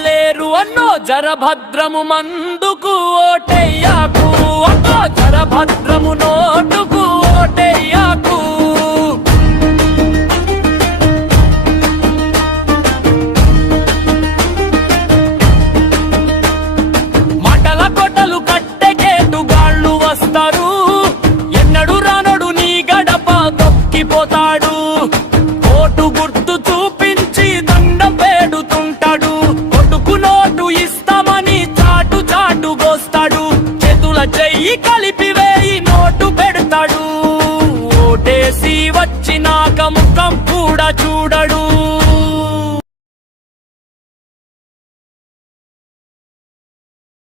చేయలేరు అన్నో జరభద్రము మందుకు ఓటెయ్యాకు అన్నో జరభద్రము నోటుకు ఓటెయ్యాకు మటల కొటలు కట్టెకేటుగాళ్ళు వస్తారు ఎన్నడు రానడు నీ గడప దొక్కిపోతాడు ఓటు గుర్తు చూపించి దండం వేడుతుంటాడు కొట్టుకు నోటు ఇస్తామని చాటు చాటు గోస్తాడు చేతుల చెయ్యి కలిపి వేయి నోటు పెడతాడు ఓటేసి వచ్చినాక ముఖం కూడా చూడడు